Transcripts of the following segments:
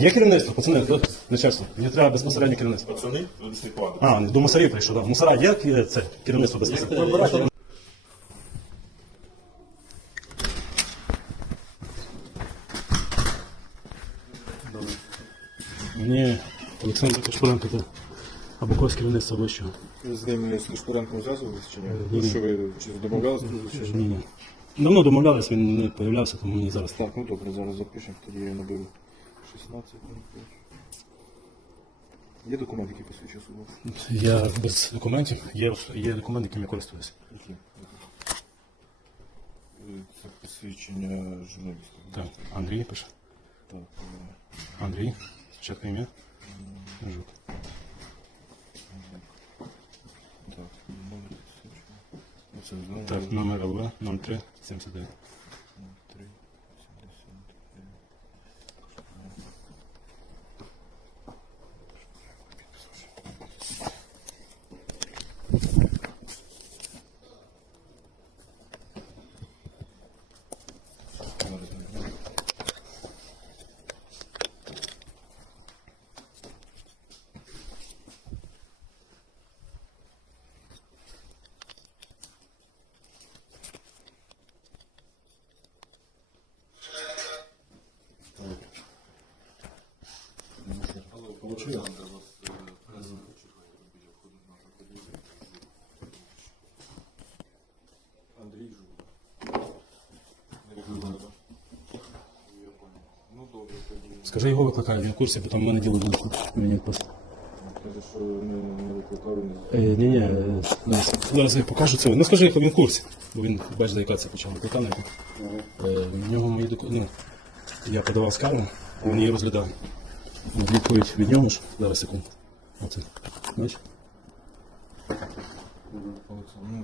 Є керівництво, пацани, тут начальство. Мені треба безпосередньо керівництво. Пацани, не плани. А, до мусорів прийшов, так. Мусора є е, це керівництво безпосередньо. Мені Олександр Кашпуренко та або когось керівництва вищого. З ним з Кашпуренком зв'язувалися чи ні? Ні. Що ви чи домовлялися чи що? Ні, ні. Давно домовлялись, він не появлявся, тому мені зараз. Так, ну добре, зараз запишемо, тоді я наберу 16. Є документ, який посвідчує особу? Я без документів, є, є документи, якими я користуюся. Які? Це посвідчення журналіста. Так, Андрій пише. Так, е, Андрій. Спочатку ім'я. Жук. так, номер посвідчення. Так, номер ЛВ 03 Скажи, його викликаю, він в курсі, бо там в мене діло буде. Мені відпусти. Каже, що не, не викликав, не Е, ні, ні, зараз, зараз я покажу це. Ну скажи, він в курсі. Бо він бачиш, заїкатися почав викликати. Е, в нього мої документи. Ну, я подавав скаргу, він її розглядав. От Відповідь від нього ж. Зараз секунду. Оце. Бачиш? Ну,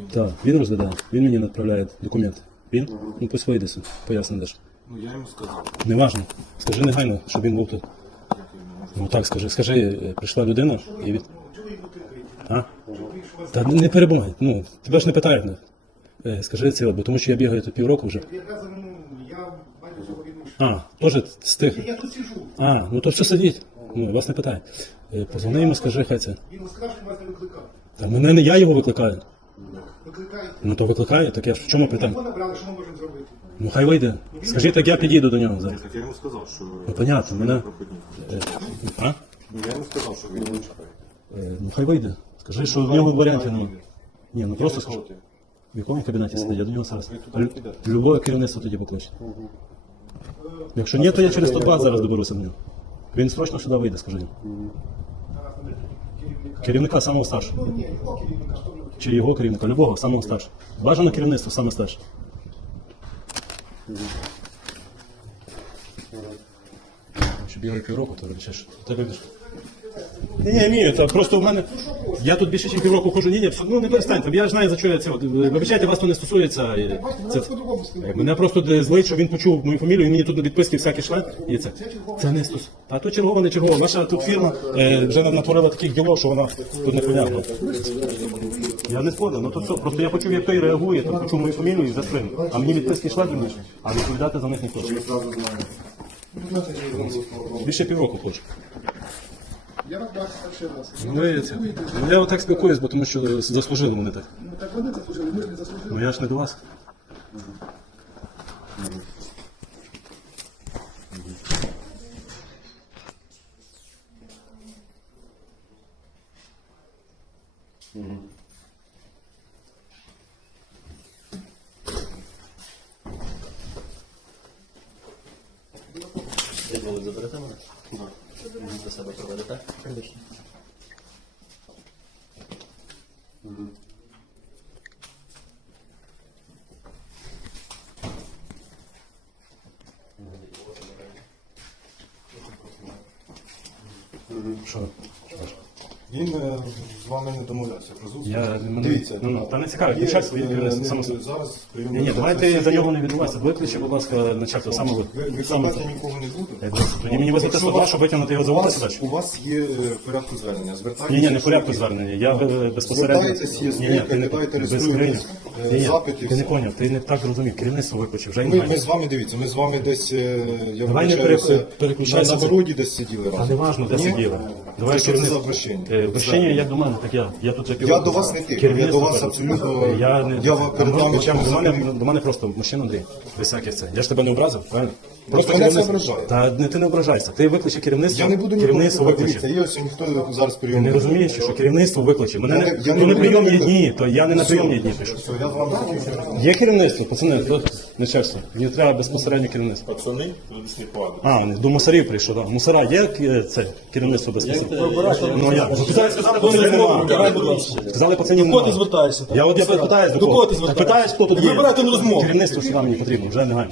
він... Так, він розглядає. Він мені направляє документи. Він? Ну пусть вийде сюди, поясни даш. Ну я йому сказав, Неважно. Скажи негайно, щоб він був тут. як я йому можу. Ну так скажи. Скажи, е, прийшла людина і від. А? Та не перебувай. Ну, тебе ж не питають. ну. Е, Скажи це, бо тому що я бігаю тут півроку вже. Я ну, я бачу. А, теж з тих. Я тут сижу. А, ну то все сидіть. Ну, вас не питає. Е, Позвони йому, скажи, хай це. Він сказав, що вас не викликав. Та мене не я його викликаю. Викликайте. Ну то викликає, так я ж в чому питання? Його набрали, що ми можемо зробити? Ну хай вийде. Скажіть, так я підійду до нього зараз. Так я йому сказав, що Ну понятно, мене. Е, А? Ну я йому сказав, що він не чекає. Е, Ну хай вийде. Скажи, що в нього варіантів немає. Ні, ну просто скажи. В якому кабінеті сидить? Я до нього зараз. Ви туди? Любое керівництво тоді покличе. Якщо ні, то я через 102 зараз доберуся до нього. Він срочно сюди вийде, скажи. йому. Керівника. Самого старшого. Ну. Чи його керівника, любого, самого старшого. Бажано керівництво, саме старше. Ще білий півроку, то чи що? Тебе? Ні, ні, ні, це просто в мене. Я тут більше, ніж півроку ходжу. Ні, ні, ну не перестаньте. Я ж знаю, за що я це. от, Вибачайте, вас то не стосується. і Це. Е, Мене просто де злить, що він почув мою фамілію, і мені тут відписки всякі шле. І це. Це не стос. А то чергова, не чергова. Наша тут фірма е, вже натворила таких ділов, що вона тут непонятно. Я не спорю, ну то все. Просто я почув, як той реагує, то почув мою фамілію і застрим. А мені відписки шле до них, а відповідати за них не хочу. Більше півроку хочу. Я вас бачу ще раз. Ну, ви це. Ну, я отак спілкуюсь, бо тому що заслужили вони так. Ну, так вони заслужили, ми ж не заслужили. Ну я ж не до вас. Дозволи заберете мене? До себе проведете? Звісно. Що? Що ж? Він е, з вами не домовлявся про зустріч. Я- мене- Дивіться, ну, ну, та не цікаво, є, включай своє е, керівництво, не- саме собі. Зараз прийом Ні, ні, давайте за нього не відбуватися. Викличте, будь ласка, начальство, саме ви. Саме викликати нікого не буде. Тоді мені Якщо 102, вас- щоб витягнути його за далі. у вас є е, в порядку звернення. Звертайтеся. Ні, ні, не в порядку звернення. Я е, безпосередньо. Звертайтесь, є Ні, ні, спілка, ти не кидайте, без е, Ні, ні, і Ти не все. поняв, ти не так зрозумів. Керівництво викличе, вже Ми, немає. ми з вами дивіться, ми з вами десь е, я Давай не вибачаюся, пере- переключайся. на загороді десь сиділи разом. А не важно, де Ні? сиділи. Це що це за обращення? Е, Обращення як до мене, так я. Я тут вже Я до вас не тих, я до вас абсолютно- Я не я перед вами до мене до мене просто мужчина Андрій. Без це. Я ж тебе не образив, правильно? Просто мене це ображає. Та не ти не ображайся. Ти викличе керівництво. Я не буду керівництво викличе. Є ось ніхто зараз прийом. Не розумієш, що керівництво викличе. Мене Я не, то не прийомні дні, то я не на прийомні дні я закінчую. Є керівництво, пацани, начальство. Мені треба безпосередньо керівництво. Пацани, радісні пади. А, до мусорів прийшов, так. Мусора є е, це керівництво безпосередньо? Ну як? Ну, Сказали, сказали, пацанів До кого ти звертаєшся? Я от я питаюсь, До кого ти звертаєшся? Питаюсь, хто тут є. Вибирайте на розмову. Керівництво сюди мені потрібно, вже негайно.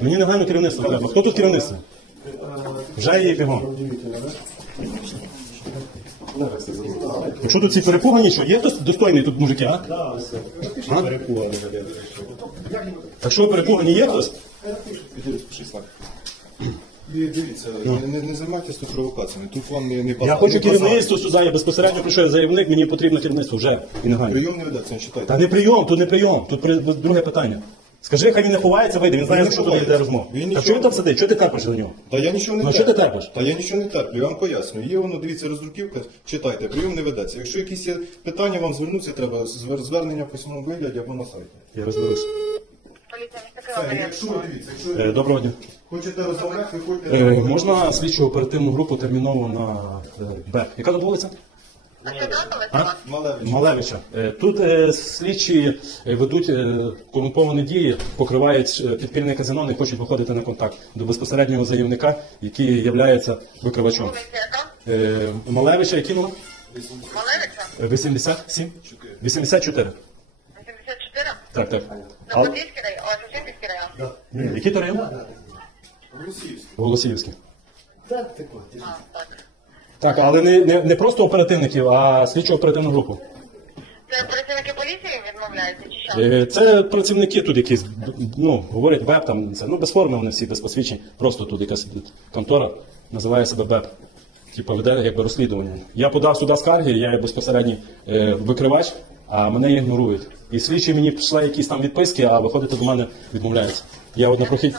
Мені негайно керівництво треба. Хто тут керівництво? Вже є бігом. Ну, Що тут ці перепугані, що є хтось достойний тут мужики, а? А? Так що перепугані є хтось? Дивіться, не, не, не займайтеся тут провокаціями. Тут вам не, не Я хочу керівництво сюди, я безпосередньо прийшов як заявник, мені потрібно керівництво вже і негайно. Прийом не ведеться, не читайте. Та не прийом, тут не прийом, тут при- друге питання. Скажи, хай він не ховається, вийде, він знає, Він не що тут йде розмова. Він Так нічого- чого він там сидить? Чого ти терпиш за нього? Та я нічого не Ну, що ти терпиш? Та я нічого не терплю, я вам пояснюю. Є воно, дивіться, роздруківка, читайте, прийом не ведеться. Якщо якісь є питання, вам звернутися треба звер- звернення в письмовому вигляді або на сайті. Я розберусь. Якщо ви дивіться, якщо Е, Доброго дня. хочете розмовляти, виходьте. Е, можна слідчу оперативну групу терміново на е, БЕП. Яка тут вулиця? А? Малевич. Малевича. Е, Тут е, слідчі е, ведуть е, корумповані дії, покривають е, підпільне казино, не хочуть виходити на контакт до безпосереднього заявника, який є викривачом. Е, Малевича, який номер? Малевича? Е, 87? 84. 84? Так, так. А, Запорізький район? О, Шевченківський район? ні, який то район? Голосіївський. А, так. Так, але не, не, не просто оперативників, а слідчо оперативну групу. Це працівники поліції відмовляються чи що? Е, Це працівники тут якісь, ну, говорять БЕП, там, це, ну, без форми вони всі, без посвідчень, просто тут якась контора називає себе БЕП. Типа веде якби розслідування. Я подав сюди скарги, я є безпосередній е, викривач, а мене ігнорують. І слідчі мені пішли якісь там відписки, а виходити до мене відмовляються. Я от на прохід...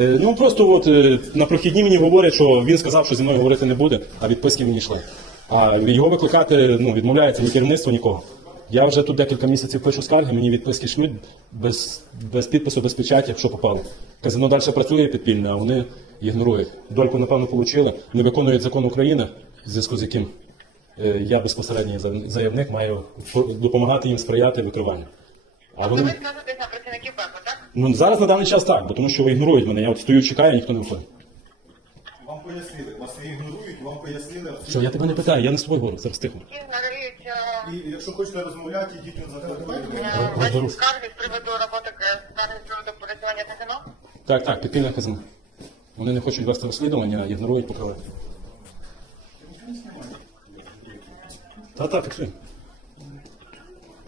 Е, Ну просто от е, на прохідні мені говорять, що він сказав, що зі мною говорити не буде, а відписки мені йшли. А його викликати ну, відмовляється ні керівництво, нікого. Я вже тут декілька місяців пишу скарги, мені відписки шлють без, без підпису, без печаті, що попало. Казино далі працює підпільне, а вони ігнорують. Дольку, напевно, отримали, не виконують закон України, в зв'язку з яким я безпосередній заявник маю допомагати їм сприяти викриванню. А Ви вони скажетесь на працівників БЕПу, так? ну зараз на даний час так, бо тому що ви ігнорують мене. Я от стою, чекаю, ніхто не виходить. Вам пояснили, вас не ігнорують, вам пояснили. Що я тебе не питаю, я не з тобою говорю, зараз тихо. Е, І якщо хочете розмовляти, йдіть на закон. е, ваші скарги з приводу роботи, е, скарги з приводу працювання казино? Так, так, підпільне казино. Вони не хочуть вести розслідування, а ігнорують покривають. Та, так, фіксуємо.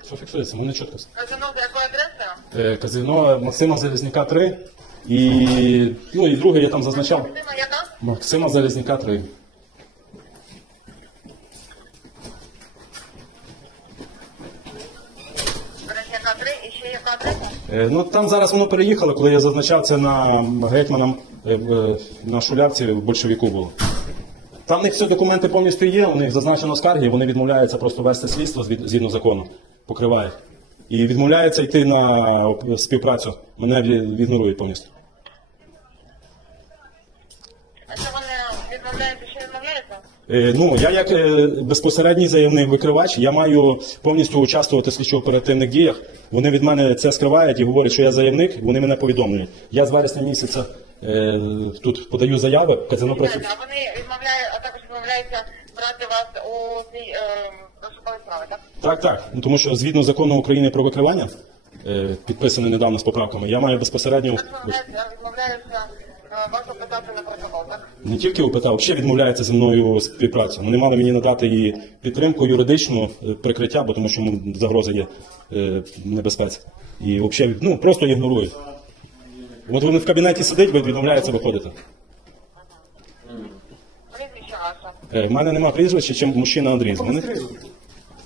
Все фіксується, мене чітко. все. Казино за якою адресою? Е, Казино Максима Залізняка 3 і, ну, і друге я там зазначав. Яка? Максима Залізняка 3. Березняка 3 і ще яка адреса? Е, Ну там зараз воно переїхало, коли я зазначав це на гетьманом е, в- на шулявці в большевіку було. Там в них всі документи повністю є, у них зазначено скарги, вони відмовляються просто вести слідство згідно закону, покривають. І відмовляються йти на співпрацю. Мене відігнорують повністю. А що вони відмовляються, що відмовляються? Е, Ну, я як е, безпосередній заявний викривач, я маю повністю участвувати в слідчо-оперативних діях. Вони від мене це скривають і говорять, що я заявник, вони мене повідомлюють. Я з вересня місяця тут подаю заяви, казино працює. А вони відмовляють, а також відмовляються брати вас у цій е, розшуковій справі, так? Так, так. Ну, тому що згідно закону України про викривання, е, підписаний недавно з поправками, я маю безпосередньо. Відмовляються, відмовляються е, вас опитати на протокол, так? Не тільки ОПТ, а взагалі відмовляється зі мною співпрацю. Вони мали мені надати їй підтримку юридичну е, прикриття, бо тому що йому загроза є е, небезпеці. І взагалі ну, просто ігнорують. От вони в кабінеті сидить, відмовляється виходити. Прізвище ваше. Е, в мене нема прізвища, чим мужчина Андрій. Вони...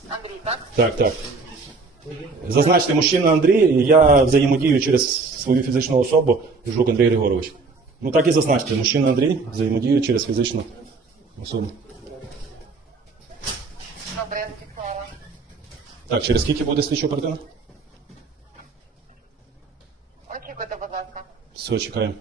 Андрій, так? Так, так. Зазначте, мужчина Андрій, і я взаємодію через свою фізичну особу, Жук Андрій Григорович. Ну так і зазначте, мужчина Андрій взаємодію через фізичну особу. Добре, я зафіксувала. Так, через скільки буде слідчо оперативна? Очікуйте, будь ласка. Все, чекаємо.